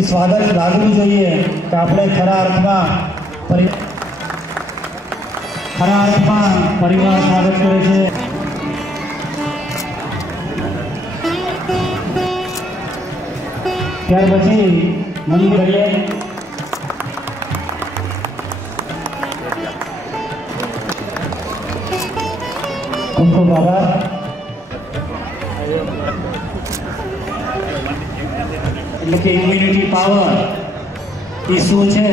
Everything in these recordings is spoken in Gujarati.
સ્વાગત લાગવું જોઈએ કે આપણે ખરા અર્થમાં પરિવાર સ્વાગત કરે છે. ત્યાર પછી મંદિર કરીએ. ખૂબ ખૂબ આભાર. એટલે કે ઇમ્યુનિટી પાવર એ શું છે?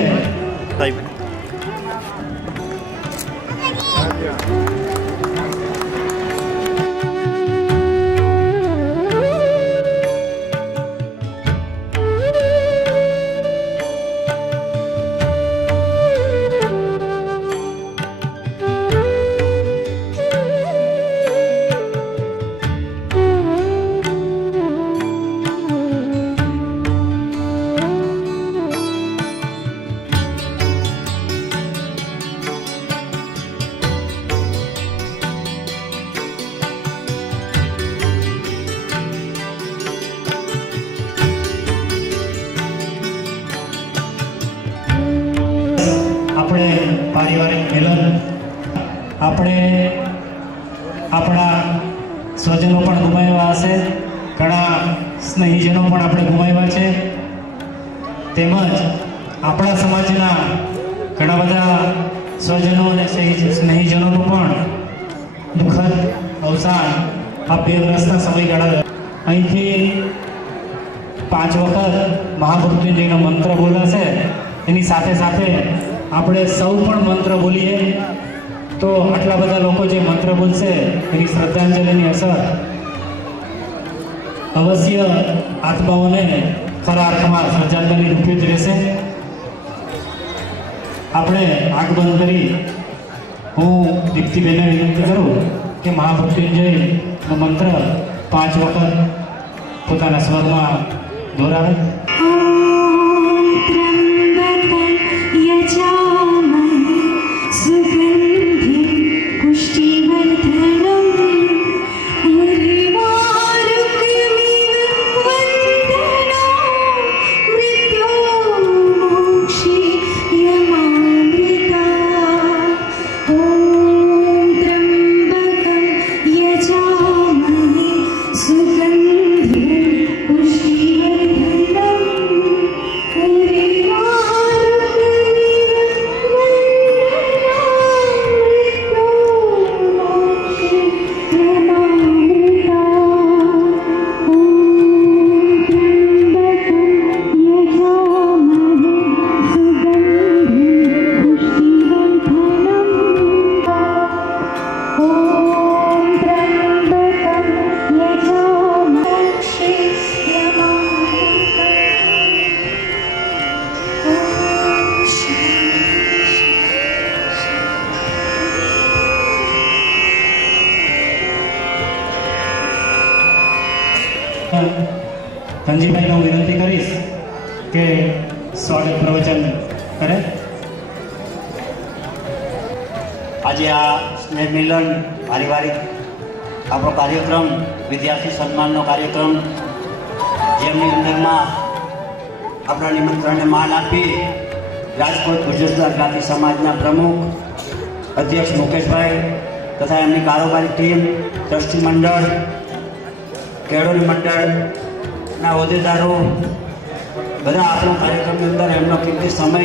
આપણે પારિવારિક મિલન, આપણે આપણા સ્વજનો પણ ગુમાવ્યા હશે, ઘણા સ્નેહીજનો પણ આપણે ગુમાવ્યા છે, તેમજ આપણા સમાજના ઘણા બધા સ્વજનો અને સ્નેહીજનોનું પણ દુઃખદ અવસાન આ 2 વર્ષના સમયગાળા. અહીંથી 5 વખત મહામૃત્યુંજયનો મંત્ર બોલાશે. એની સાથે સાથે આપણે સૌ પણ મંત્ર બોલીએ તો આટલા બધા લોકો જે મંત્ર બોલશે એની શ્રદ્ધાંજલિની અસર અવશ્ય આત્માઓને ખરા અર્થમાં શ્રદ્ધાંજલિ રૂપે જ રહેશે. આપણે આંખ બંધ કરી હું દીપ્તિબેનને વિનંતી કરું કે મહામૃત્યુંજયનો મંત્ર 5 વખત પોતાના સ્વરમાં દોહરાવે. ધનજીભાઈને હું વિનંતી કરીશ કે સ્વાગત પ્રવચન કરે. આજે આ સ્નેહ મિલન પારિવારિક આપણો કાર્યક્રમ, વિદ્યાર્થી સન્માનનો કાર્યક્રમ, જેમની અંદરમાં આપણા નિમંત્રણને માન આપી રાજકોટ ગુજરાત જ્ઞાતિ સમાજના પ્રમુખ અધ્યક્ષ મુકેશભાઈ તથા એમની કારોબારી ટીમ, ટ્રસ્ટી મંડળ, કેળવણી મંડળના હોદ્દેદારો બધા આપણો કાર્યક્રમની અંદર એમનો કિંમતી સમય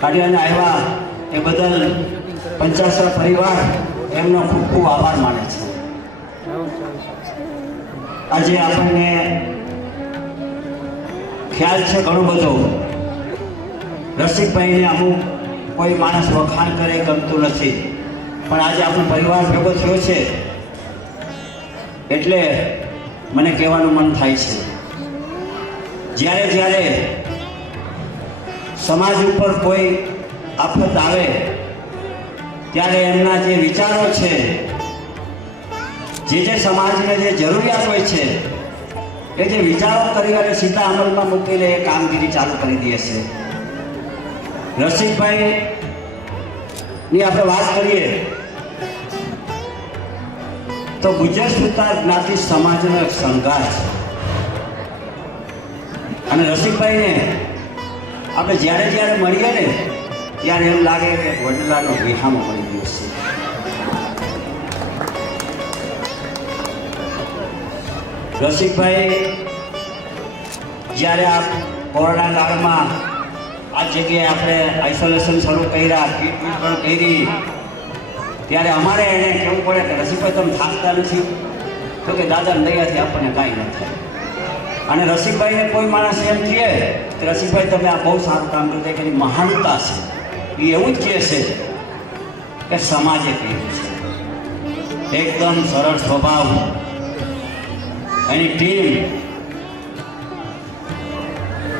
કાઢીને આવ્યા એ બદલ પંચાસર પરિવાર એમનો ખૂબ ખૂબ આભાર માને છે. આજે આપણને ખ્યાલ છે ઘણો બધો, રસિકભાઈને અમુક કોઈ માણસ વખાણ કરે ગમતું નથી, પણ આજે આપણો પરિવાર ભેગો થયો છે એટલે મને કહેવાનું મન થાય છે. જ્યારે જ્યારે સમાજ ઉપર કોઈ આફત આવે ત્યારે એમના જે વિચારો છે, જે સમાજને જે જરૂરિયાત હોય છે એ જે વિચારો કરી અને સીધા અમલમાં મૂકીને એ કામગીરી ચાલુ કરી દે છે. રસિકભાઈની આપણે વાત કરીએ તો ગુજર સુતાર જ્ઞાતિ સમાજનો એક સંઘાર છે. અને રસિકભાઈને આપણે જ્યારે જ્યારે મળીએ ને ત્યારે એમ લાગે કે વડલાનો વિહામો મળી ગયો છે. રસિકભાઈ જ્યારે આ કોરોના કાળમાં આ જગ્યાએ આપણે આઇસોલેશન શરૂ કર્યા, ટ્રીટમેન્ટ પણ કરી, ત્યારે અમારે એને કહેવું પડે કે રસિકભાઈ તમે થાકતા નથી? તો કે દાદાની દયાથી આપણને કાંઈ ન થાય. અને રસિકભાઈને કોઈ માણસ એમ કહે કે રસિકભાઈ તમે આ બહુ સારું કામ કર્યું, કે એની મહાનતા છે, એ એવું જ કહે છે કે સમાજે કહ્યું છે. એકદમ સરળ સ્વભાવ, એની ટીમ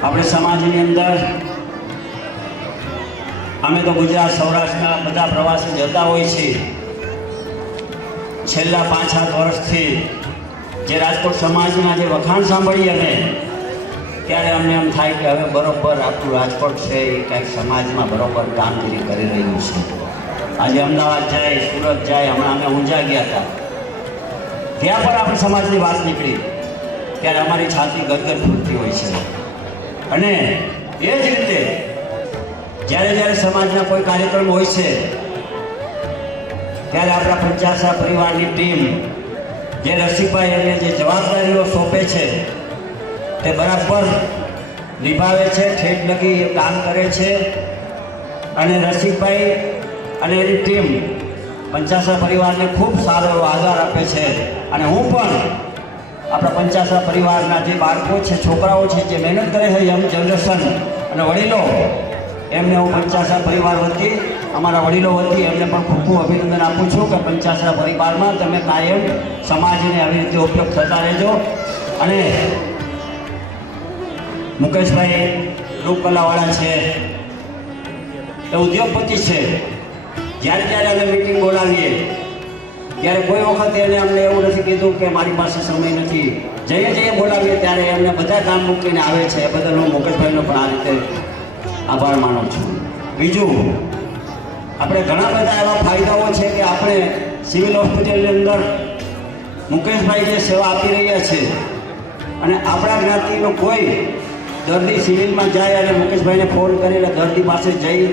આપણે સમાજની અંદર અમે તો ગુજરાત સૌરાષ્ટ્રના બધા પ્રવાસે જતા હોય છીએ. છેલ્લા 5-7 વર્ષથી જે રાજકોટ સમાજના જે વખાણ સાંભળીએ અમે, ત્યારે અમને એમ થાય કે હવે બરોબર આપણું રાજકોટ છે એ કાંઈક સમાજમાં બરોબર કામગીરી કરી રહ્યું છે. આજે અમદાવાદ જાય, સુરત જાય, હમણાં અમે ઊંઝા ગયા હતા, ત્યાં પણ આપણી સમાજની વાત નીકળી ત્યારે અમારી છાતી ગદગદ ફૂટતી હોય છે. અને એ જ રીતે જ્યારે જ્યારે સમાજના કોઈ કાર્યક્રમ હોય છે ત્યારે આપણા પંચાસા પરિવારની ટીમ જે રસિકભાઈ એમને જે જવાબદારીઓ સોંપે છે તે બરાબર નિભાવે છે, ઠેઠ લગી એ કામ કરે છે. અને રસિકભાઈ અને એની ટીમ પંચાસા પરિવારને ખૂબ સારો એવો આધાર આપે છે. અને હું પણ આપણા પંચાસા પરિવારના જે બાળકો છે, છોકરાઓ છે, જે મહેનત કરે છે, યંગ જનરેશન અને વડીલો, એમને હું પંચાસા પરિવાર વતી, અમારા વડીલો વતી એમને પણ ખૂબ ખૂબ અભિનંદન આપું છું કે પંચાસા પરિવારમાં તમે કાયમ સમાજને આવી રીતે ઉપયોગ થતા રહેજો. અને મુકેશભાઈ લોકકલાવાળા છે, એ ઉદ્યોગપતિ છે. જ્યારે જ્યારે અમે મિટિંગ બોલાવીએ ત્યારે કોઈ વખત એને અમને એવું નથી કીધું કે મારી પાસે સમય નથી. જઈએ જઈએ બોલાવીએ ત્યારે એમને બધા કામ મૂકીને આવે છે. એ બદલ હું મુકેશભાઈનો પણ આ રીતે આભાર માનું છું. બીજું, આપણે ઘણા બધા એવા ફાયદાઓ છે કે આપણે સિવિલ હોસ્પિટલની અંદર મુકેશભાઈ જે સેવા આપી રહ્યા છે, અને આપણા જ્ઞાતિનો કોઈ દર્દી સિવિલમાં જાય અને મુકેશભાઈને ફોન કરીને દર્દી પાસે જઈ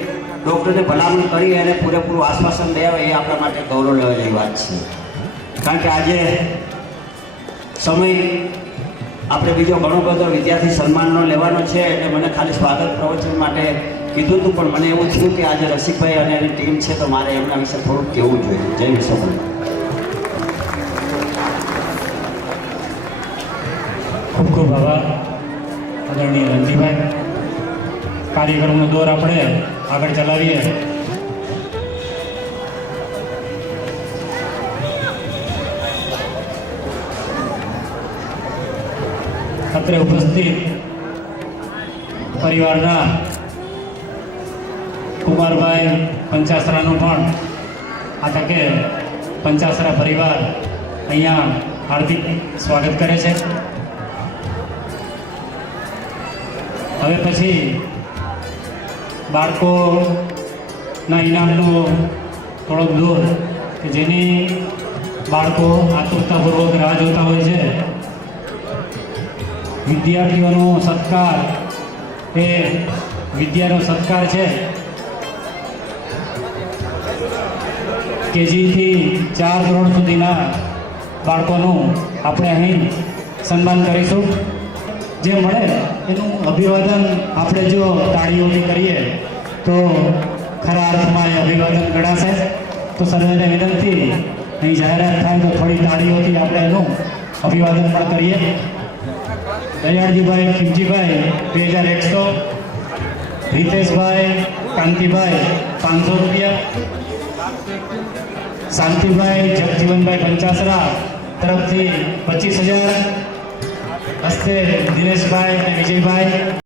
ડૉક્ટરને ભલામણ કરી અને પૂરેપૂરું આશ્વાસન દે આવે, એ આપણા માટે ગૌરવ લેવા જેવી વાત છે. કારણ કે આજે સમય આપણે બીજો ઘણો બધો વિદ્યાર્થી સન્માનનો લેવાનો છે, એટલે મને ખાલી સ્વાગત પ્રવચન માટે કીધું હતું, પણ મને એવું થયું કે આજે રસિકભાઈ અને એની ટીમ છે તો મારે એમના વિશે થોડુંક કહેવું જોઈએ. જય વિશ્વકર્મા. ખૂબ ખૂબ આભાર આદરણીય રણજીભાઈ. કાર્યક્રમનો દોર આપણે આગળ ચલાવીએ. અત્રે ઉપસ્થિત પરિવારના કુમારભાઈ પંચાસરાનું પણ આ તકે પંચાસરા પરિવાર અહીંયા હાર્દિક સ્વાગત કરે છે. હવે પછી બાળકોના ઇનામનો થોડોક દૂર કે જેની બાળકો આતુરતાપૂર્વક રાહ જોતા હોય છે. વિદ્યાર્થીઓનો સત્કાર એ વિદ્યાનો સત્કાર છે. કેજીથી 4 ધોરણ સુધીના બાળકોનું આપણે અહીં સન્માન કરીશું. જે મળે એનું અભિવાદન આપણે જો તાળીઓથી કરીએ તો ખરા અર્થમાં એ અભિવાદન ગણાશે. તો સર્વેને વિનંતી, અહીં જાહેરાત થાય તો થોડી તાળીઓથી આપણે એનું અભિવાદન પણ કરીએ. દયાળજીભાઈ ખીમજીભાઈ 2100, રીતેશભાઈ કાંતિભાઈ 500 રૂપિયા, શાંતિભાઈ જગજીવનભાઈ પંચાસરા તરફથી 25,000, હસ્તે દિનેશભાઈ અને વિજયભાઈ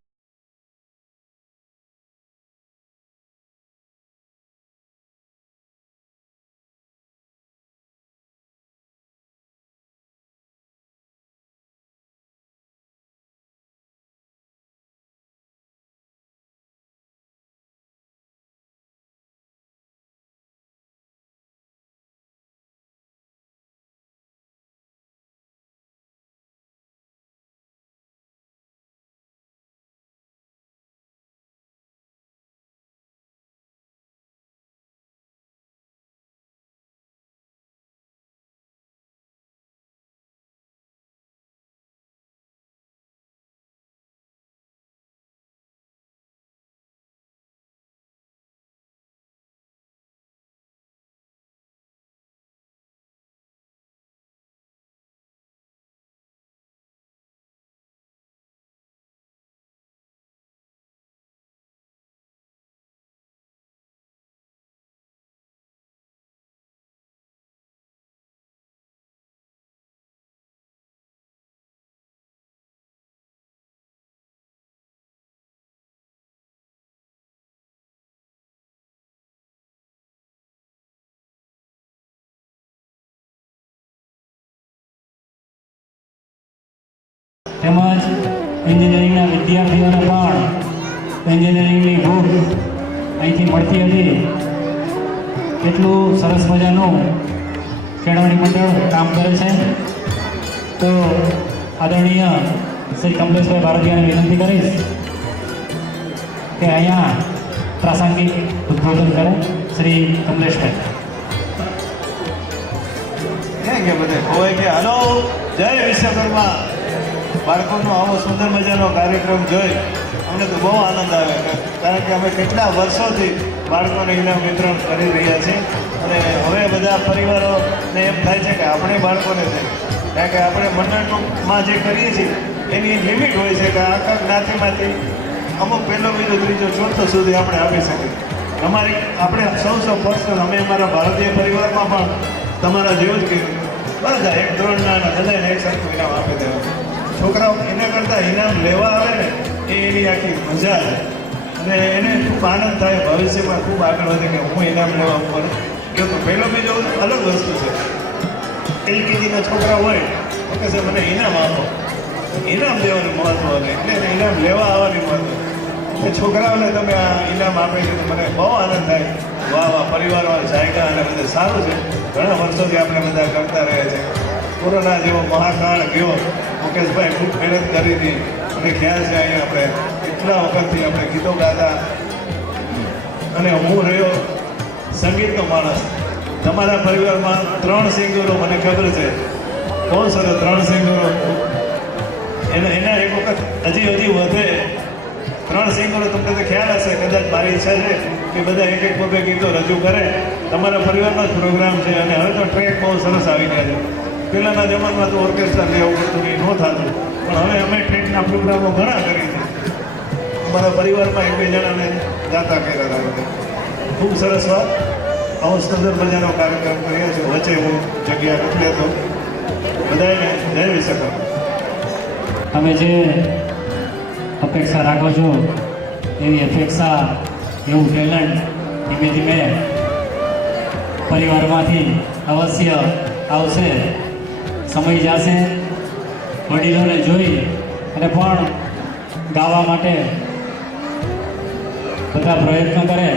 તેમજ એન્જિનિયરિંગના વિદ્યાર્થીઓને પણ એન્જિનિયરિંગની બુક અહીંથી મળતી હતી. કેટલું સરસ મજાનું કેળવણી મંડળ કામ કરે છે. તો આદરણીય શ્રી કમલેશભાઈ ભારતીયાને વિનંતી કરીશ કે અહીંયા પ્રાસંગિક ઉદ્બોધન કરે. શ્રી કમલેશભાઈ. ક્યાં ગયા બધે ખોવાઈ ગયા? હલો, જય વિશ્વકર્મા. બાળકોનો આવો સુંદર મજાનો કાર્યક્રમ જોઈ અમને તો બહુ આનંદ આવે, કારણ કે અમે કેટલા વર્ષોથી બાળકોને ઇનામ વિતરણ કરી રહ્યા છીએ. અને હવે બધા પરિવારોને એમ થાય છે કે આપણે બાળકોને દઈએ, કારણ કે આપણે મંડળમાં જે કરીએ છીએ એની એક લિમિટ હોય છે કે આખા જ્ઞાતિમાંથી અમુક પહેલો બીજો ત્રીજો ચોથો સુધી આપણે આપી શકીએ. આપણે સૌ પર્સનલ અમે અમારા ભારતીય પરિવારમાં પણ તમારા જેવું જ કર્યું. બધા એક ધોરણના બધાને એક સરખું ઇનામ આપી દેવાનું. છોકરાઓ એના કરતાં ઇનામ લેવા આવે ને એ એની આખી મજા છે. અને એને ખૂબ આનંદ થાય, ભવિષ્યમાં ખૂબ આગળ વધે કે હું ઇનામ લેવા ઉપર ગયો. તો પહેલો બીજો અલગ વસ્તુ છે. એલકેજીના છોકરા હોય તો કે છે મને ઇનામ આપો, ઇનામ દેવાનું મહત્વ ને એટલે ઇનામ લેવા આવવાની મહત્વ. એ છોકરાઓને તમે આ ઇનામ આપે છે તો મને બહુ આનંદ થાય. વાહ વાહ, પરિવારમાં જાયગા અને બધું સારું છે. ઘણા વર્ષોથી આપણે બધા કરતા રહ્યા છે. કોરોના જેવો મહાકાળ ગયો, મુકેશભાઈ ખૂબ મહેનત કરી હતી અને ખ્યાલ છે અહીંયા આપણે કેટલા વખતથી આપણે ગીતો ગાતા. અને હું રહ્યો સંગીતનો માણસ. તમારા પરિવારમાં 3 સિંગરો મને ખબર છે. કોણ સર 3 સિંગરો? એના એક વખત હજી વધે 3 સિંગરો. તમને તો ખ્યાલ હશે, કદાચ મારી ઈચ્છા છે કે બધા એક વખત ગીતો રજૂ કરે. તમારા પરિવારમાં જ પ્રોગ્રામ છે. અને હવે તો ટ્રેક બહુ સરસ આવી ગયા છે. પહેલાંના જમાનામાં તો ઓર્કેસ્ટ્રા લેવું પડતું એ ન થતું, પણ હવે અમે ટ્રેકના પ્રોગ્રામો ઘણા કરી છે. અમારા પરિવારમાં 1-2 જણાને ગાતા કર્યા હતા. ખૂબ સરસ વાત. આવો સુંદર મજાનો કાર્યક્રમ કર્યો છે. વચ્ચે હું જગ્યા નથી લેતો. બધાને જય વિશ્વકર્મા. તમે જે અપેક્ષા રાખો છો એવી અપેક્ષા, એવું ટેલેન્ટ ધીમે ધીમે પરિવારમાંથી અવશ્ય આવશે. સમય જશે, વડીલોને જોઈ અને પણ ગાવા માટે બધા પ્રયત્ન કરે.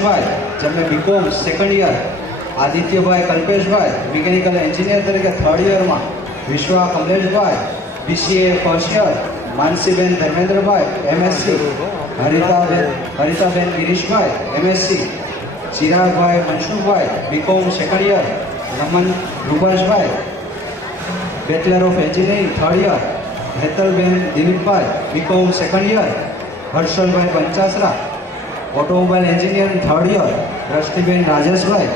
કમલેશભાઈ, જેમને બીકોમ સેકન્ડ યર. આદિત્યભાઈ કલ્પેશભાઈ, મિકેનિકલ એન્જિનિયર તરીકે થર્ડ યરમાં. વિશ્વા કમલેશભાઈ, BCA ફર્સ્ટ યર. માનસીબેન ધર્મેન્દ્રભાઈ, MSc. હરિતાબેન ગિરીશભાઈ, MSc. ચિરાગભાઈ મનસુખભાઈ, બીકોમ સેકન્ડ યર. રમન રૂપાશભાઈ, bachelor of engineering third year. હેતલબેન દિલીપભાઈ, બીકોમ સેકન્ડ યર. હર્ષલભાઈ Panchasara, automobile engineering third year. દ્રષ્ટિબેન રાજેશભાઈ,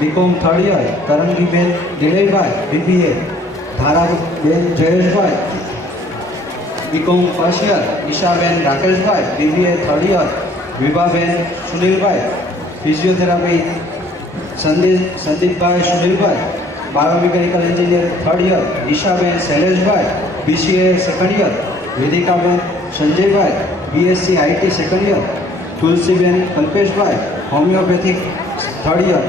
બીકોમ થર્ડ યર. તરંગીબેન દિલયભાઈ, BBA. ધારાબેન જયેશભાઈ, બીકોમ ફર્સ્ટ યર. ઈશાબેન રાકેશભાઈ, BBA થર્ડ યર. વિભાબેન સુનિલભાઈ, ફિઝિયોથેરાપી. સંદીપભાઈ સુનિલભાઈ, બાયોમિકેનિકલ એન્જિનિયર થર્ડ યર. ઈશાબેન શૈલેષભાઈ, BCA સેકન્ડ યર. વેદિકાબેન સંજયભાઈ, BSc IT સેકન્ડ યર. તુલસીબેન કલ્પેશભાઈ, હોમિયોપેથિક થર્ડ યર.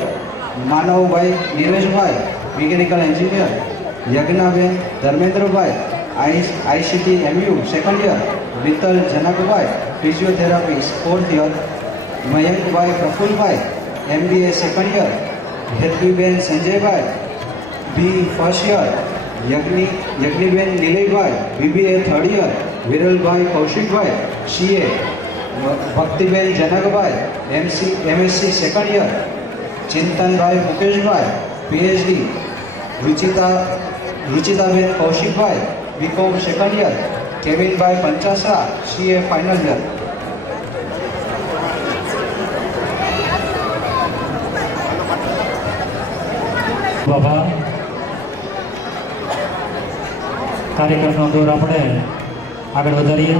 માનવભાઈ નિલેશભાઈ, મિકેનિકલ એન્જિનિયર. યજ્ઞાબેન ધર્મેન્દ્રભાઈ, ICT MU second year. Mittal જનકભાઈ, ફિઝિયોથેરાપી ફોર્થ યર. મયંકભાઈ પ્રફુલભાઈ, MBA સેકન્ડ યર. હેતવીબેન સંજયભાઈ, B ફર્સ્ટ યર. યજ્ઞીબેન નિલયભાઈ, BBA થર્ડ યર. વિરલભાઈ કૌશિકભાઈ, CA. ભક્તિબેન જનકભાઈ, MSc સેકન્ડ યર. ચિંતનભાઈ મુકેશભાઈ, PhD. રુચિતાબેન કૌશિકભાઈ, બીકોમ સેકન્ડ યર. કેવિનભાઈ પંચાસરા, CA ફાઇનલ યર. બાબા કાર્યક્રમનો દોર આપણે આગળ વધારીએ.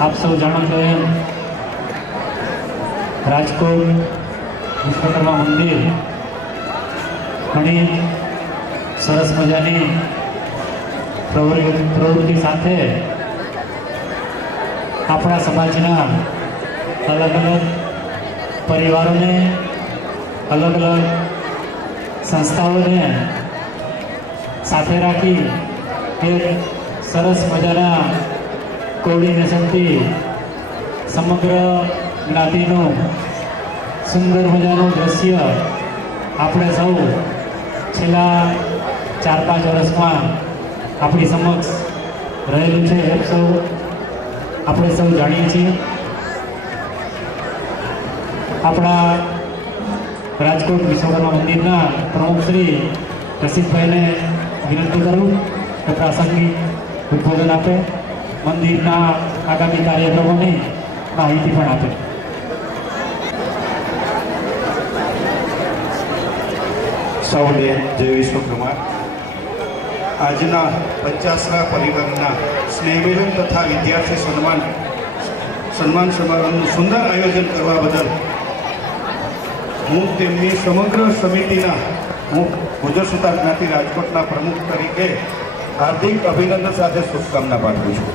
આપ સૌ જાણો છો એમ રાજકોટ વિશ્વકર્મા મંદિર ઘણી સરસ મજાની પ્રવૃત્તિ સાથે આપણા સમાજના અલગ અલગ પરિવારોને, અલગ અલગ સંસ્થાઓને સાથે રાખી એક સરસ મજાના કોર્ડિનેશનથી સમગ્ર જ્ઞાતિનું સુંદર મજાનું દ્રશ્ય આપણે સૌ છેલ્લા 4-5 વર્ષમાં આપણી સમક્ષ રહેલું છે એમ આપણે સૌ જાણીએ છીએ. આપણા રાજકોટ વિશ્વકર્મા મંદિરના પ્રમુખ શ્રી રસિકભાઈને વિનંતી કરું કે પ્રાસંગિક ઉદ્બોધન આપે, મંદિરના આગામી કાર્યક્રમોની માહિતી પણ આપે. સૌને જય વિશ્વકર્મા. આજના પચાસરા પરિવારના સ્નેહમિલન તથા વિદ્યાર્થી સન્માન સમારોહનું સુંદર આયોજન કરવા બદલ હું તેમની સમગ્ર સમિતિના ગુજર સુતાર જ્ઞાતિ રાજકોટના પ્રમુખ તરીકે હાર્દિક અભિનંદન સાથે શુભકામના પાઠવું છું.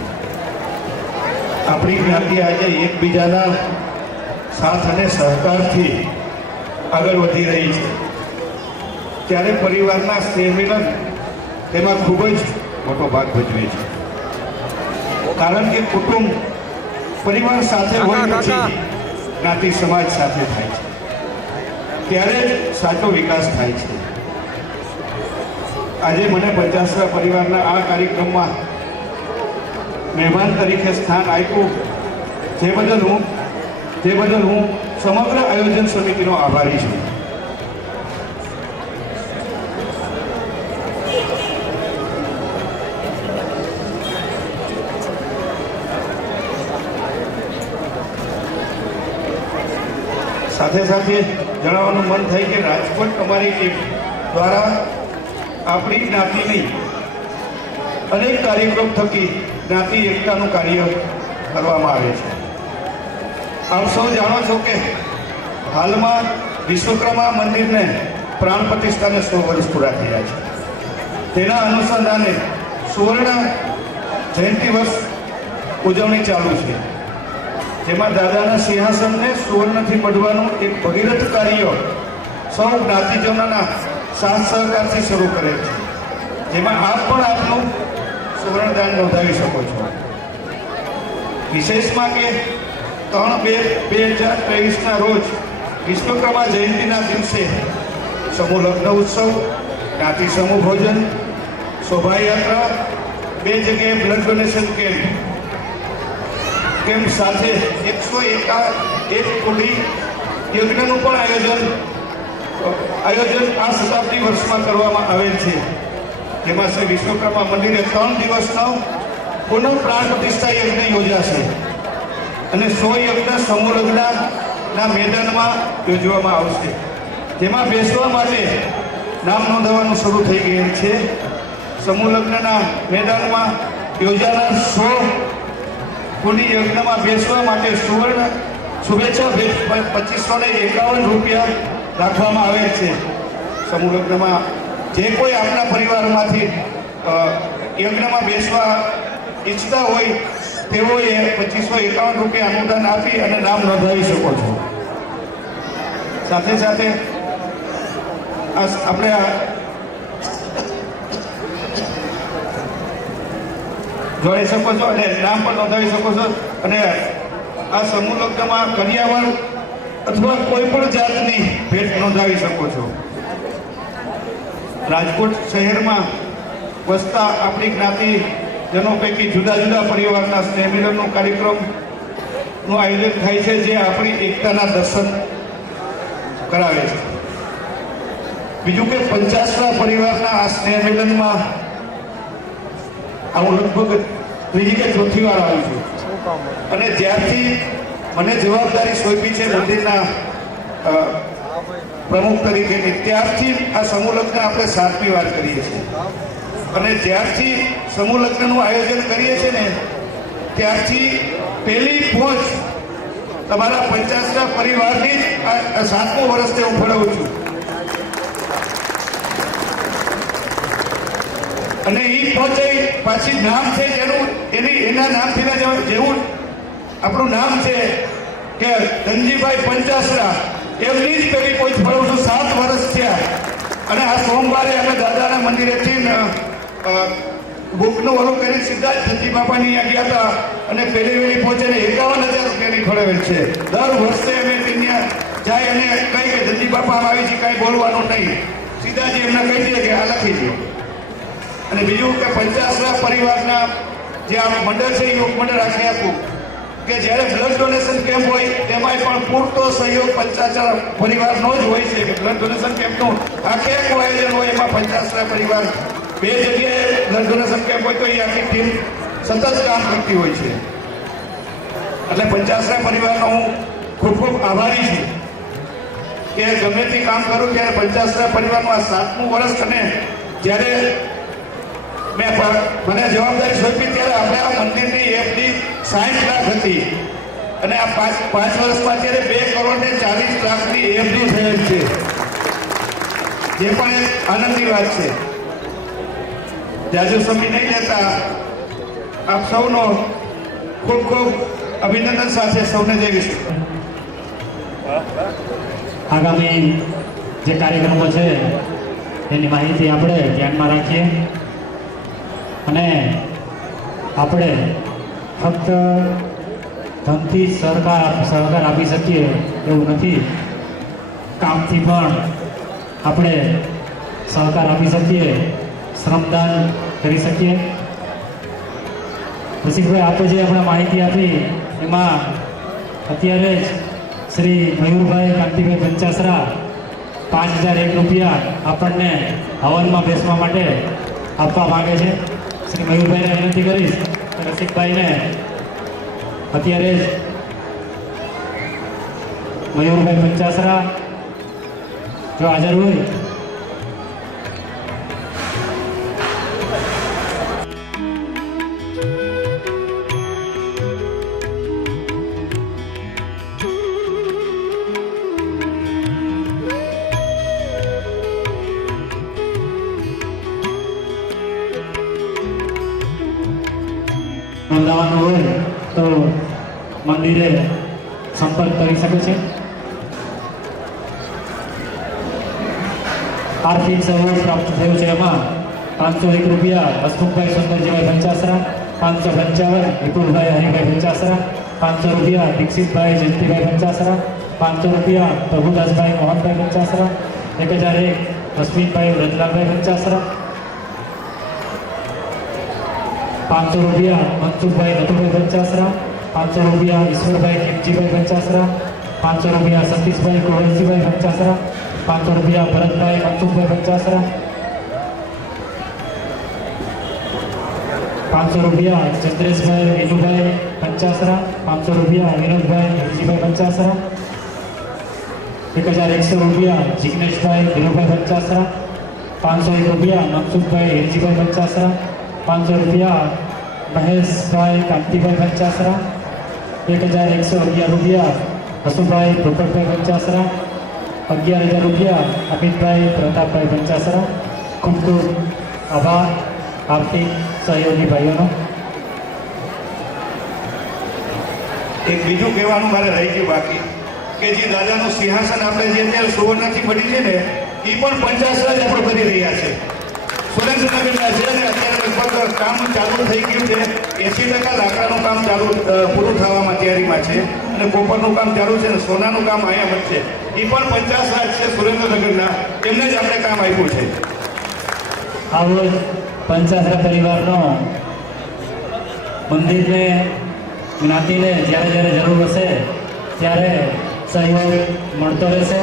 આપણી જ્ઞાતિ આજે એકબીજાના સાથ અને સહકારથી આગળ વધી રહી છે, ત્યારે પરિવારના સ્નેહમિલન તેમાં ખૂબ જ મોટો ભાગ ભજવે છે. કારણ કે કુટુંબ પરિવાર સાથે હોય પછી જ્ઞાતિ સમાજ સાથે થાય છે, ત્યારે જ સાચો વિકાસ થાય છે. આજે મને પચાસરા પરિવારના આ કાર્યક્રમમાં મહેમાન તરીકે સ્થાન આપ્યું, જે બદલ હું સમગ્ર આયોજન સમિતિનો આભારી છું. સાથે સાથે જણાવવાનું મન થાય કે રાજકોટ અમારી ટીમ દ્વારા આપણી જ્ઞાતિની અનેક કાર્યક્રમ થકી જ્ઞાતિ એકતાનું કાર્ય કરવામાં આવે છે. આપ સૌ જાણો છો કે હાલમાં વિશ્વકર્મા મંદિરને પ્રાણ પ્રતિષ્ઠાને 100 વર્ષ પૂરા થયા છે. તેના અનુસંધાને સુવર્ણ જયંતિ વર્ષ ઉજવણી ચાલુ છે, જેમાં દાદાના સિંહાસનને સુવર્ણથી મઢવાનું એક ભગીરથ કાર્ય સૌ જ્ઞાતિજનોના સાથ સહકારથી શરૂ કરે છે, જેમાં આપ પણ આપનું સુવર્ણદાન નોંધાવી શકો છો. વિશેષમાં કે 3/2/2023ના રોજ વિશ્વકર્મા જયંતિના દિવસે સમૂહ લગ્ન ઉત્સવ, જ્ઞાતિ સમૂહ ભોજન, શોભાયાત્રા, 2 જગ્યાએ બ્લડ ડોનેશન કેમ્પ સાથે 101 કોટી યજ્ઞનું પણ આયોજન આ શતાબ્દી વર્ષમાં કરવામાં આવેલ છે. જેમાં શ્રી વિશ્વકર્મા મંદિરે 3 દિવસનો પુનઃ પ્રાણ પ્રતિષ્ઠા યજ્ઞ યોજાશે અને 100 યજ્ઞ સમૂહ લગ્નના મેદાનમાં યોજવામાં આવશે. જેમાં બેસવા માટે નામ નોંધાવવાનું શરૂ થઈ ગયેલ છે. સમૂહ લગ્નના મેદાનમાં યોજાનાર 100 કુલી યજ્ઞમાં બેસવા માટે સુવર્ણ શુભેચ્છા ભેટ 2551 રૂપિયા રાખવામાં આવેલ છે. સમૂહ લગ્નમાં જે કોઈ આપણા પરિવારમાંથી યજ્ઞમાં બેસવા ઈચ્છતા હોય તેઓએ 2551 રૂપિયા અનુદાન આપી અને નામ નોંધાવી શકો છો. સાથે સાથે આપણે જોઈ શકો છો અને નામ પણ નોંધાવી શકો છો. અને આ સમૂહ લગ્નમાં કન્યાવર અથવા કોઈ પણ જાતની ભેટ નોંધાવી શકો છો. રાજકોટ શહેરમાં વસતા આપણી જ્ઞાતિજનો પૈકી જુદા જુદા પરિવારના સ્નેહ મિલનનો કાર્યક્રમનું આયોજન થાય છે, જે આપણી એકતાના દર્શન કરાવે છે. બીજું કે 50 પરિવારના આ સ્નેહ મિલનમાં હું લગભગ ત્રીજી કે ચોથી વાર આવી છું. અને જ્યારથી મને જવાબદારી સોંપી છે મંદિરના પ્રમુખ તરીકેની, ત્યારથી આ સમૂહ લગ્ન આપણે 7મી વાર કરીએ છીએ. અને જ્યારથી સમૂહ લગ્નનું આયોજન કરીએ છીએ ને ત્યારથી પહેલી પહોંચ તમારા 50 પરિવારની 7મું વર્ષને હું ફળવું છું. અને એ પહોંચાઈ પાછી નામ છે જેનું એના નામથી જેવું આપણું નામ છે કે ધનજીભાઈ પંચાસરા, એમની જ પેલી કોઈ ફળવું છું. 7 વર્ષ થયા. અને આ સોમવારે અમે દાદાના મંદિરેથી બુકનું ઓલું કરી સીધા જ ધનજી બાપાની અહીંયા ગયા હતા અને પહેલી વહેલી પહોંચીને 51,000 રૂપિયાની ફળવેલ છે. દર વર્ષે અમે ત્યાં જાય અને કહી કે ધનજી બાપા આમ આવી છે, કાંઈ બોલવાનું નહીં, સીધા જ એમને કહી દે કે આ લખી દો. અને બીજું કે 50 પરિવારના જે આ મંડળ છે યુવક મંડળ આખે આખું કે જ્યારે બ્લડ ડોનેશન કેમ્પ હોય તેમાંય પણ પૂરતો સહયોગ 50 પરિવારનો જ હોય છે. બ્લડ ડોનેશન કેમ્પનું આખે આખું આયોજન હોય, એમાં 50 પરિવાર 2 જગ્યાએ બ્લડ ડોનેશન કેમ્પ હોય તો એ આખી ટીમ સતત કામ કરતી હોય છે. એટલે 50 પરિવારનો હું ખૂબ ખૂબ આભારી છું કે ગમે તે કામ કરું ત્યારે 50 પરિવારનું આ 7મું વર્ષ. અને જ્યારે મને જવાબદારી સોંપી ત્યારે આપણે આ મંદિરની એફડી 60 લાખ હતી અને આ 5 વર્ષમાં ત્યારે 2,40,00,000ની એફડી થયેલ છે, જે પણ એક આનંદની વાત છે. જાજુ સમય નહીં લેતા આપ સૌનો ખૂબ ખૂબ અભિનંદન સાથે સૌને જય વિશ્વ. આગામી જે કાર્યક્રમો છે એની માહિતી આપણે ધ્યાનમાં રાખીએ અને આપણે ફક્ત ધનથી સહકાર આપી શકીએ એવું નથી, કામથી પણ આપણે સહકાર આપી શકીએ, શ્રમદાન કરી શકીએ. રસિકભાઈ, આપણે જે આપણે માહિતી આપી એમાં અત્યારે જ શ્રી મયુરભાઈ કાંતિભાઈ પંચાસરા 5,001 રૂપિયા આપણને હવનમાં બેસવા માટે આપવા માગે છે. શ્રી મયુરભાઈને વિનંતી કરીશ કે રસિકભાઈને અત્યારે જ મયુરભાઈ પંચાસરા જો હાજર હોય નોંધાવાનું હોય તો મંદિરે સંપર્ક કરી શકે છે. આર્થિક સહયોગ પ્રાપ્ત થયો છે એમાં 501 રૂપિયા હસમુખભાઈ સુંદરજીભાઈ પંચાસરા, 555 વિપુલભાઈ હરિભાઈ પંચાસરા, ₹500 દીક્ષિતભાઈ જયંતિભાઈ પંચાસરા, ₹500 પ્રભુદાસભાઈ મોહનભાઈ પંચાસરા, 1001 અશ્વિનભાઈ વ્રતલાલભાઈ પંચાસરા, ₹500 મનસુખભાઈ નટુભાઈ પંચાસરા, ₹500 ઈશ્વરભાઈ કિમજીભાઈ પંચાસરા, ₹500 સતીશભાઈ કુંવરજીભાઈ પંચાસરા, ₹500 ભરતભાઈ મનસુખભાઈ પંચાસરા, ₹500 ચંદ્રેશભાઈ વિનુભાઈ પંચાસરા, ₹500 વિનોદભાઈ હિરજીભાઈ પંચાસરા, ₹1100 જિગ્નેશભાઈ ધીરુભાઈ પંચાસરા, ₹501 મનસુખભાઈ હિરજીભાઈ પંચાસરા, ₹500 મહેશભાઈ કાંતિભાઈ પંચાસરા, ₹1111 હસુભાઈ ભૂપતભાઈ પંચાસરા, ₹11,000 અમિતભાઈ પ્રતાપભાઈ પંચાસરા. ખૂબ ખૂબ આભાર આર્થિક સહયોગી ભાઈઓનો. એક બીજું કહેવાનું મારે રહી ગયું બાકી કે જે દાદાનું સિંહાસન આપણે જે અત્યારે સુવર્ણથી મળી છે ને એ પણ 50 જ આપણે કરી રહ્યા છે. સુરેન્દ્રનગરના છે ને અત્યારે લગભગ કામ ચાલુ થઈ ગયું છે. 80% લાકડાનું કામ ચાલુ પૂરું થવામાં તૈયારીમાં છે અને કોપરનું કામ ચાલુ છે અને સોનાનું કામ અહીંયા વધશે. એ પણ 50 લાખ છે સુરેન્દ્રનગરના, એમને જ આપણે કામ આપ્યું છે. આવો જ પંચાસરા પરિવારનો મંદિરને જ્ઞાતિને જ્યારે જ્યારે જરૂર હશે ત્યારે સહયોગ મળતો રહેશે.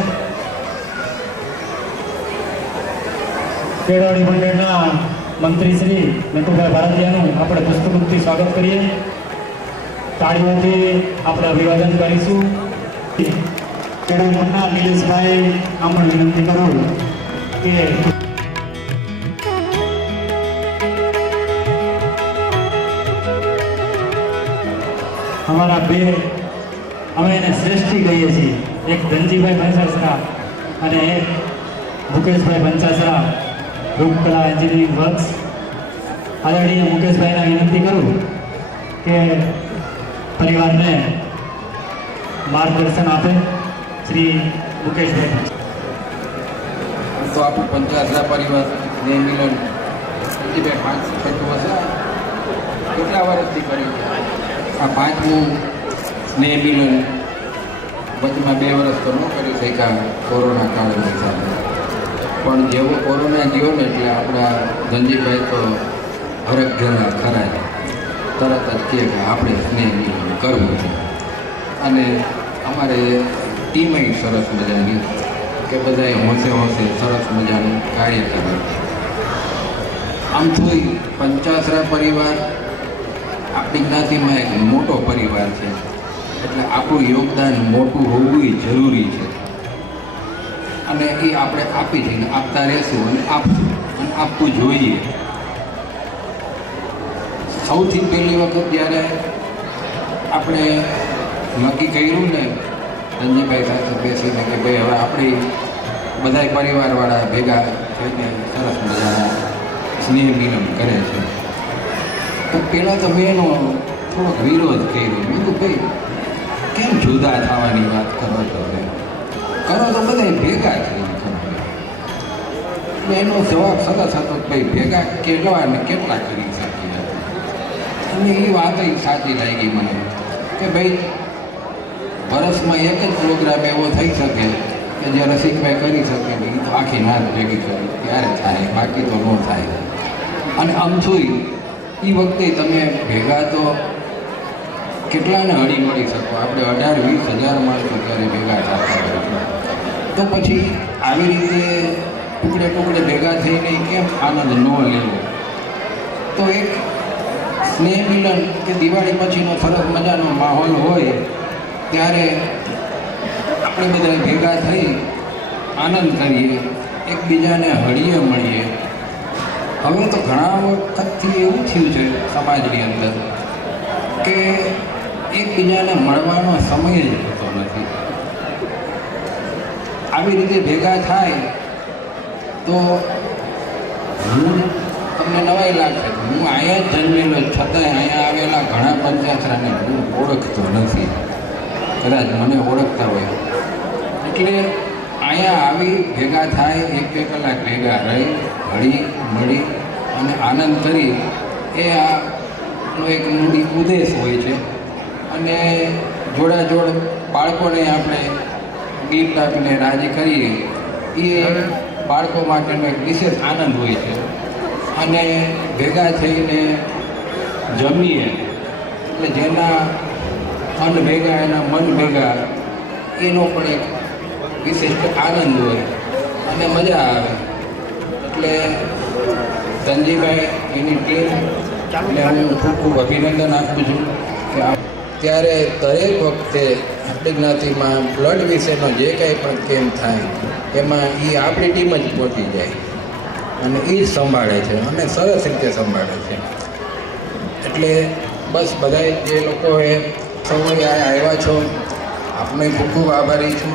કેળવણી મંડળના મંત્રી શ્રી નટુભાઈ ભારતીયાનું આપણે પુષ્પગુચ્છથી સ્વાગત કરીએ. તાળીઓથી આપણે અભિવાદન કરીશું. કેળવણી મંડળના નિલેશભાઈ આમ પણ વિનંતી કરું કે અમારા બે અમે એને શ્રેષ્ઠી કહીએ છીએ, એક ધનજીભાઈ પંચાસરા અને એક મુકેશભાઈ પંચાસરા, રૂપકલા એન્જિનિયરિંગ વર્ક્સ. આદરણીય મુકેશભાઈને વિનંતી કરું કે પરિવારને માર્ગદર્શન આપે. શ્રી મુકેશભાઈ. તો આપણું પંચાસરા પરિવાર સ્નેહ મિલન 5 વર્ષ કેટલા વર્ષથી કર્યું છે. આ 5મું સ્નેહ મિલન. વચમાં 2 વર્ષ તો ન કરી શક્યા કોરોના કાળના હિસાબે, પણ જેવો કોરોના ગયો ને એટલે આપણા ધનજીભાઈ તો હરખ ઘણા ખરા તરત જ કહે કે આપણે સ્નેહ મિલન કરવું છે. અને અમારે ટીમ સરસ મજાની કે બધાએ હોંશે હોંશે સરસ મજાનું કાર્ય કરે. આમ થોઈ પંચાસરા પરિવાર આપણી જ્ઞાતિમાં એક મોટો પરિવાર છે, એટલે આપણું યોગદાન મોટું હોવું જરૂરી છે. અને એ આપણે આપી જઈને આપતા રહેશું અને આપશું અને આપવું જોઈએ. સૌથી પહેલી વખત જ્યારે આપણે નક્કી કર્યું ને ધનજીભાઈ સાથે બેસીને કે ભાઈ હવે આપણે બધા પરિવારવાળા ભેગા થઈને સરસ મજાના સ્નેહ મિલન કરે છે, તો પહેલાં તો મેં એનો થોડોક વિરોધ કર્યો. મેં કીધું ભાઈ કેમ જુદા થવાની વાત કરો છો, કરો તો બધા ભેગા થઈને કરો. એટલે એનો જવાબ સરસ હતો કે ભાઈ ભેગા કેટલા ને કેટલા કરી શકીએ. અને એ વાત સાચી લાગી મને કે ભાઈ વર્ષમાં એક જ પ્રોગ્રામ એવો થઈ શકે કે જે રસિકભાઈ કરી શકે ને એ તો આખી નાત ભેગી કરી ત્યારે થાય, બાકી તો ન થાય. અને આમ જોઈ એ વખતે તમે ભેગા તો કેટલાને હળી મળી શકો. આપણે 18-20 હજાર માણસો ત્યારે ભેગા થતા હોય, તો પછી આવી રીતે ટુકડે ટુકડે ભેગા થઈને કેમ આનંદ ન લેવો. તો એક સ્નેહ મિલન કે દિવાળી પછીનો સરસ મજાનો માહોલ હોય ત્યારે આપણે બધા ભેગા થઈ આનંદ કરીએ, એકબીજાને હળીએ મળીએ. હવે તો ઘણા વખતથી એવું થયું છે સમાજની અંદર કે એકબીજાને મળવાનો સમય જ હોતો નથી. આવી રીતે ભેગા થાય તો હું તમને નવાઈ લાગશે, હું અહીંયા જ જન્મેલો છતાંય અહીંયા આવેલા ઘણા પંચાસરાને હું ઓળખતો નથી. કદાચ મને ઓળખતા હોય એટલે અહીંયા આવી ભેગા થાય, 1-2 કલાક ભેગા રહી હળી મળી અને આનંદ કરી એ આનો એક મૂડી ઉદ્દેશ હોય છે. અને જોડાજોડ બાળકોને આપણે ગિફ્ટ આપીને રાજી કરીએ એ બાળકો માટેનો એક વિશેષ આનંદ હોય છે. અને ભેગા થઈને જમીએ એટલે જેના અન્ન ભેગા એના મન ભેગા એનો પણ એક વિશિષ્ટ આનંદ હોય અને મજા આવે. એટલે ધનજીભાઈ એની ટીમને હું ખૂબ ખૂબ અભિનંદન આપું છું કે ત્યારે દરેક વખતે આપણી જ્ઞાતિમાં બ્લડ વિશેનો જે કંઈ પણ કેમ થાય એમાં એ આપણી ટીમ જ પહોંચી જાય અને એ જ સંભાળે છે અને સરસ રીતે સંભાળે છે. એટલે બસ બધાય જે લોકોએ સૌએ આવ્યા છો આપણે ખૂબ ખૂબ આભારી છું.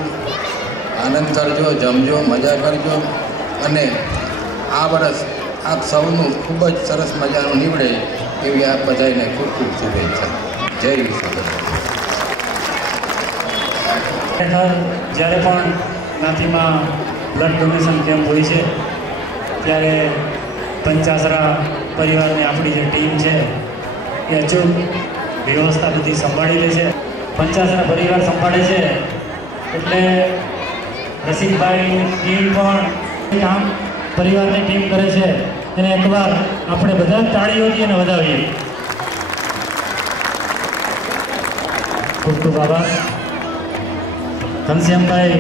આનંદ કરજો, જમજો, મજા કરજો અને આ વર્ષ આપ સૌનું ખૂબ જ સરસ મજાનું નીવડે એવી આપ બધાને ખૂબ ખૂબ શુભેચ્છા. જય વિશ્વકર્મા. ખરેખર જ્યારે પણ જ્ઞાતિમાં બ્લડ ડોનેશન કેમ્પ હોય છે ત્યારે પંચાસરા પરિવારની આપણી જે ટીમ છે એ અચૂક વ્યવસ્થા બધી સંભાળી લે છે. પંચાસરા પરિવાર સંભાળે છે એટલે રસિકભાઈની ટીમ પણ કામ પરિવારની ટીમ કરે છે એને એકવાર આપણે બધા તાળીઓથી એને વધાવીએ. ખૂબ ખૂબ આભાર ઘનશ્યામભાઈ.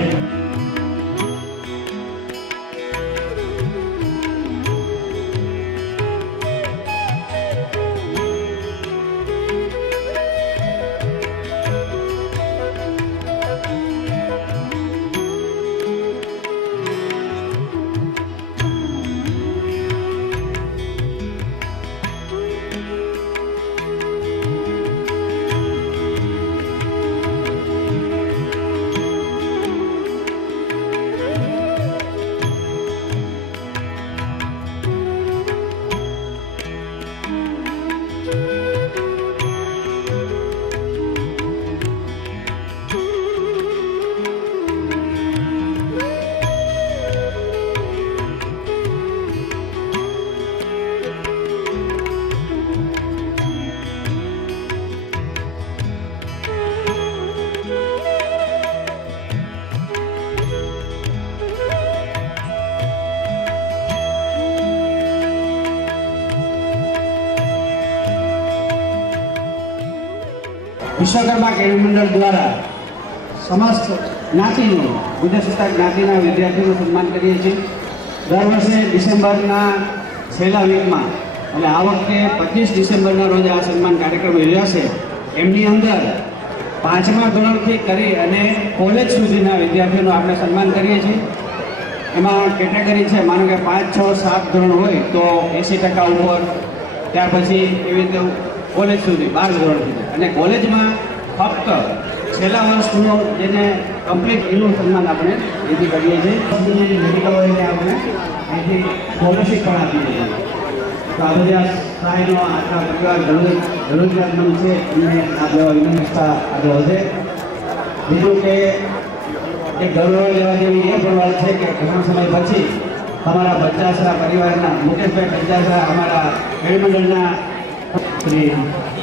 વિશ્વકર્મા કેળવણી મંડળ દ્વારા સમસ્ત જ્ઞાતિનું વિદ્યાસત્તાક જ્ઞાતિના વિદ્યાર્થીઓનું સન્માન કરીએ છીએ. દર વર્ષે ડિસેમ્બરના છેલ્લા વીકમાં એટલે આ વખતે 25 ડિસેમ્બરના રોજ આ સન્માન કાર્યક્રમ યોજાશે. એમની અંદર 5મા ધોરણથી કરી અને કોલેજ સુધીના વિદ્યાર્થીઓનું આપણે સન્માન કરીએ છીએ. એમાં કેટેગરી છે, માનો કે 5, 6, 7 ધોરણ હોય તો 80% ઉપર, ત્યાર પછી એવી રીતે કોલેજ સુધી 12 ધોરણ સુધી, અને કોલેજમાં ફક્ત છેલ્લા વર્ષનું જેને કમ્પ્લીટ એનું સન્માન આપણે એથી કરીએ છીએ. મેડિકલ હોઈને આપણે અહીંથી સ્કોલરશીપ પણ આપીએ છીએ. તો આ બધા સહાયનો આટલા પરિવાર જરૂરિયાતમંદ છે એમને આ વિનમ્રતા આગળ વધે. બીજું કે એક ગૌરવ લેવા જેવી એ પણ વાત છે કે ઘણા સમય પછી અમારા પંચાસરા પરિવારના મુકેશભાઈ પંચાસરા અમારા કેળવણી મંડળના શ્રી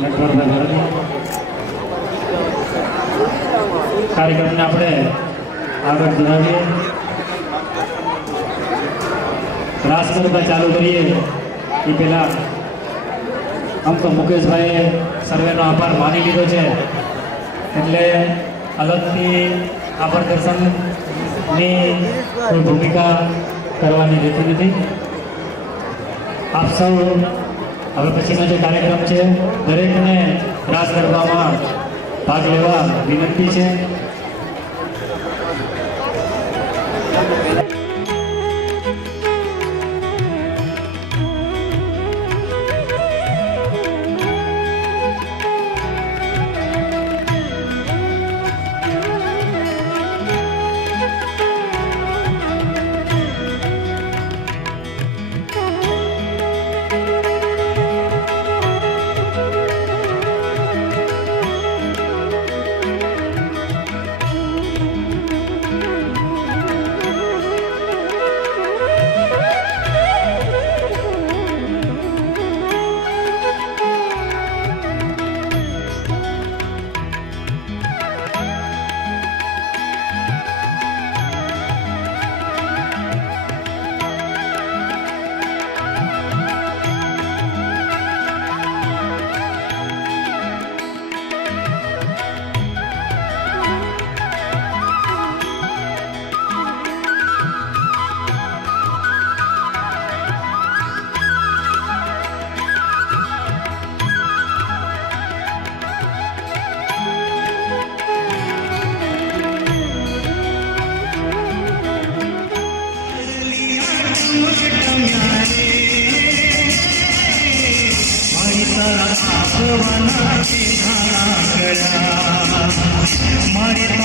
નટવરભાઈ કાર્યક્રમને આપણે આગળ ધરાવીએ. રાસ ગરબા ચાલુ કરીએ એ પહેલાં આમ તો મુકેશભાઈએ સર્વેનો આભાર માની લીધો છે એટલે અલગથી આભાર દર્શનની કોઈ ભૂમિકા કરવાની રહેતી નથી. આપ સૌ હવે પછીનો જે કાર્યક્રમ છે દરેકને રાસ ગરબામાં ભાગ લેવા વિનંતી છે.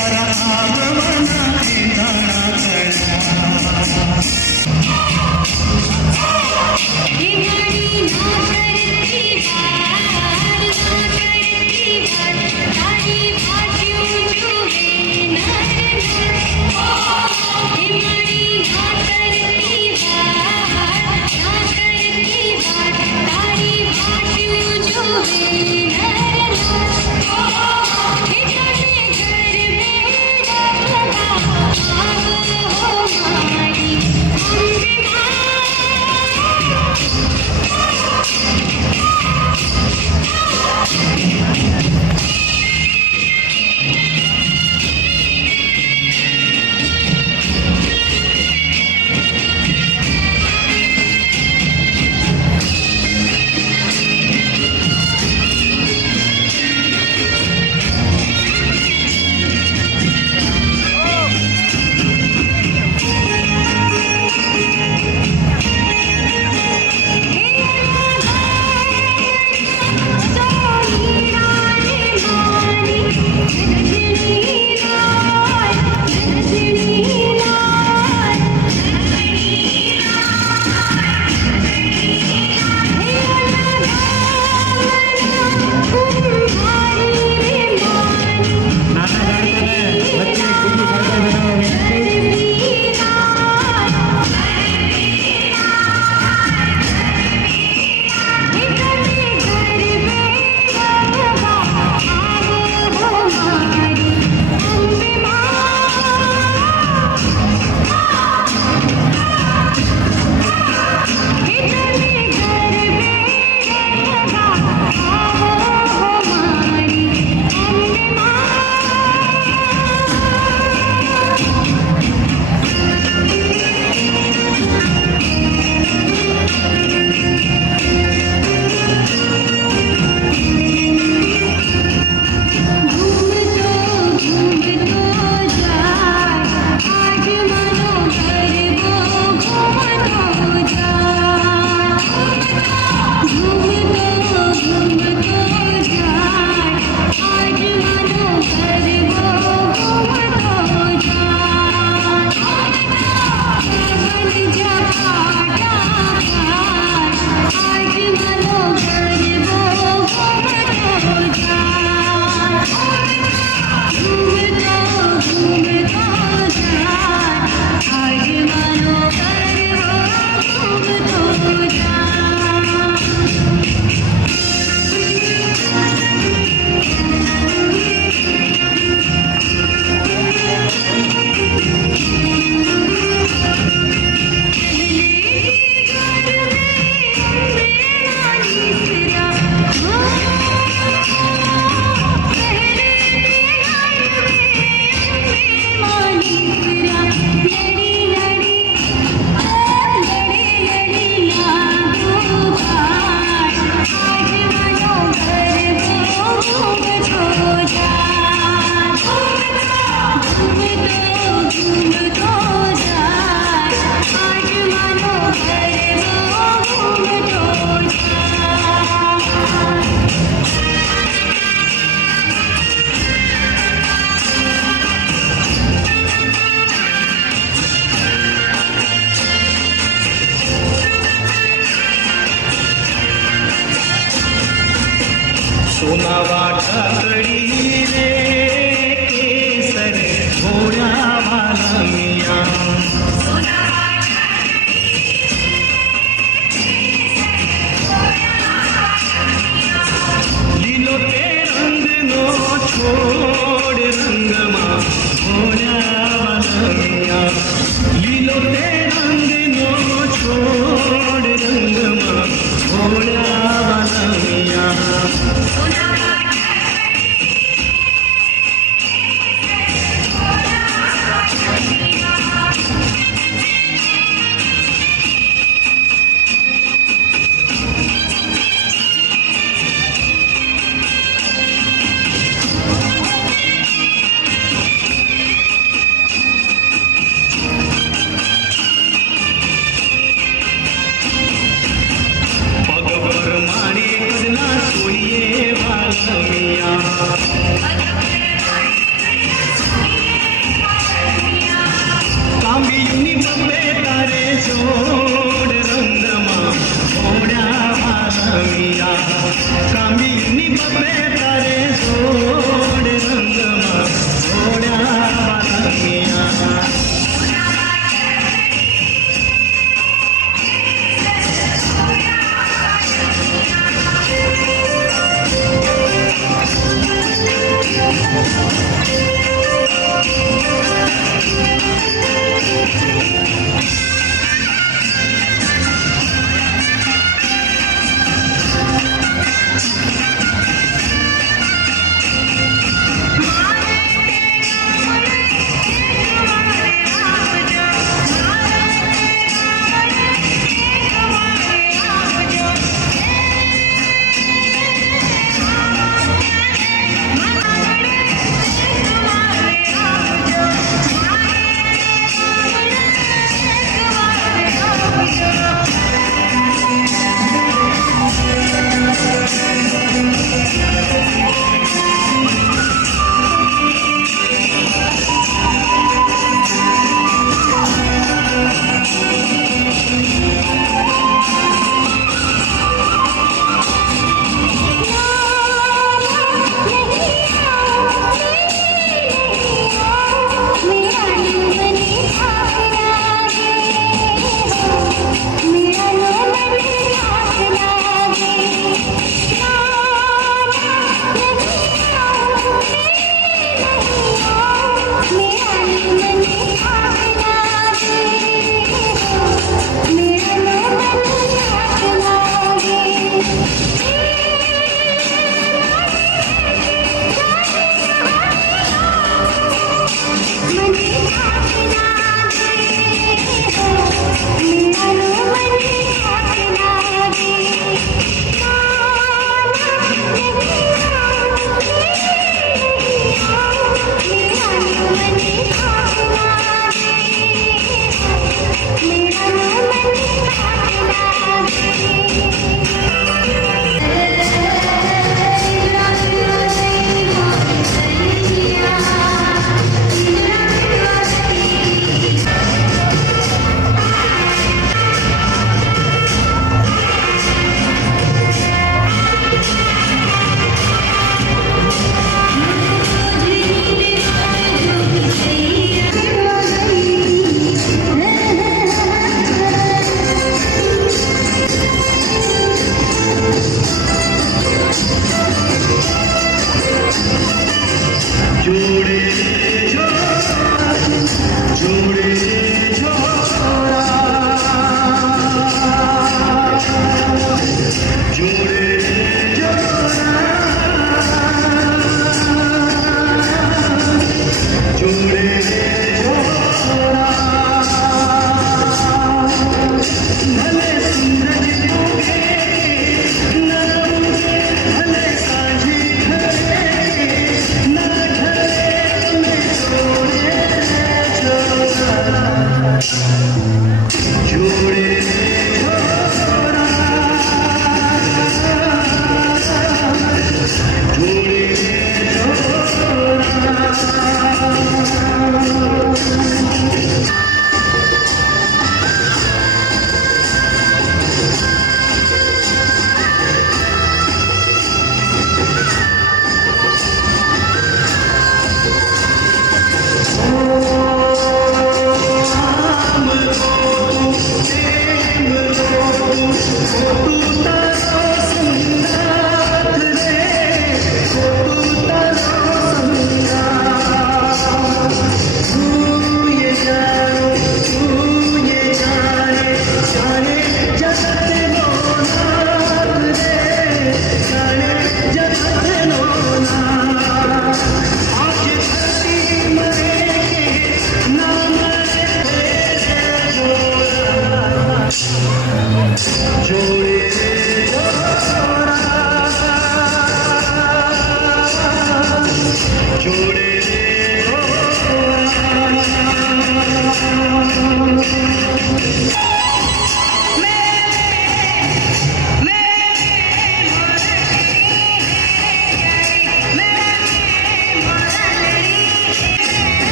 Thank you.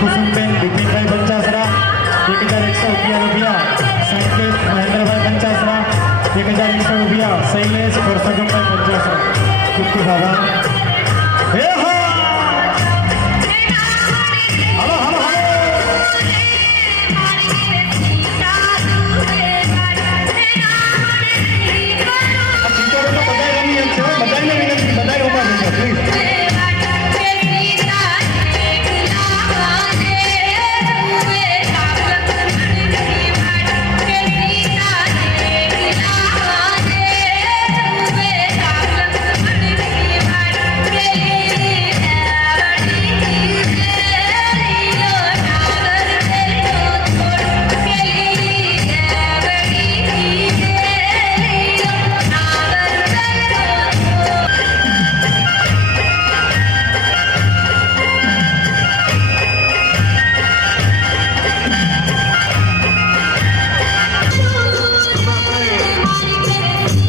કુસુમબેન બિપિનભાઈ પંચાસરા 1111 રૂપિયા. સંકેત મહેન્દ્રભાઈ પંચાસરા 1101 રૂપિયા. શૈલેષ પરસગમભાઈ પંચાસરા. ખૂબ ખૂબ આભાર. હે હા હાલો હાલો હાલો. આ ટીચરો તો બધાય રમી એમ છે હો. બધાયને વિનંતી, બધાય ઉભા થઈ જાઓ પ્લીઝ.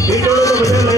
ટીચરો તો બધા